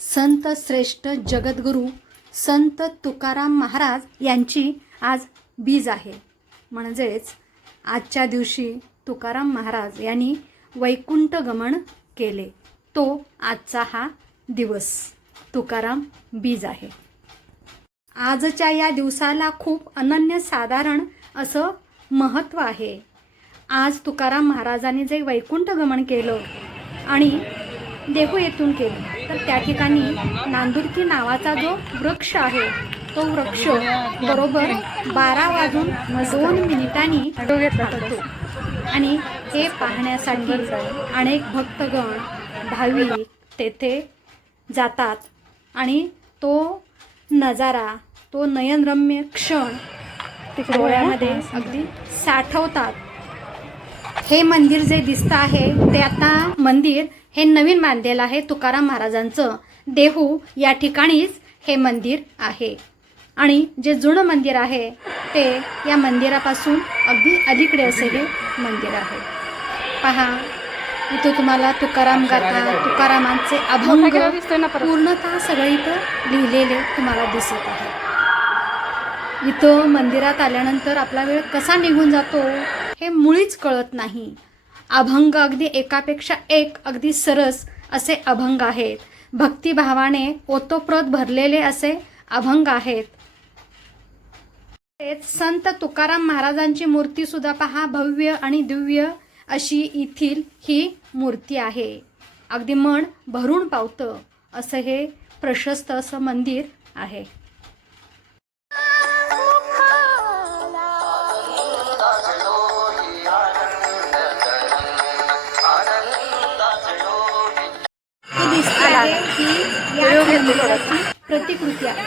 संत श्रेष्ठ जगद्गुरू संत तुकाराम महाराज यांची आज बीज आहे. म्हणजेच आजच्या दिवशी तुकाराम महाराज यांनी वैकुंठ गमन केले. तो आजचा हा दिवस तुकाराम बीज आहे. आजच्या या दिवसाला खूप अनन्यसाधारण असं महत्त्व आहे. आज तुकाराम महाराजांनी जे वैकुंठ गमन केलं आणि देहू येथून केलं. तर त्या ठिकाणी नांदुरकी नावाचा जो वृक्ष आहे तो वृक्ष बरोबर बारा वाजून दोन मिनिटांनी पडतो आणि हे पाहण्यासाठी अनेक भक्तगण भावी तेथे जातात. आणि तो नजारा तो नयनरम्य क्षण डोळ्यामध्ये अगदी साठवतात. हे मंदिर जे दिसतं आहे ते आता मंदिर हे नवीन बांधलेलं आहे तुकाराम महाराजांचं. देहू या ठिकाणीच हे मंदिर आहे. आणि जे जुनं मंदिर आहे ते या मंदिरापासून अगदी अलीकडे असे हे मंदिर आहे. पहा इथं तुम्हाला तुकाराम गाथा तुकारामांचे अभंग पूर्णतः सगळे इथं लिहिलेले तुम्हाला दिसत आहे. इथं मंदिरात आल्यानंतर आपला वेळ कसा निघून जातो हे मुळीच कळत नाही. अभंग अगदी एकापेक्षा एक अगदी सरस असे अभंग आहेत. भक्तिभावाने ओतोप्रोत भरलेले असे अभंग आहेत. तेच संत तुकाराम महाराजांची मूर्ती सुद्धा पहा भव्य आणि दिव्य अशी येथील ही मूर्ती आहे. अगदी मन भरून पावतं असं हे प्रशस्त असं मंदिर आहे. मंदिराची प्रतिकृती आहे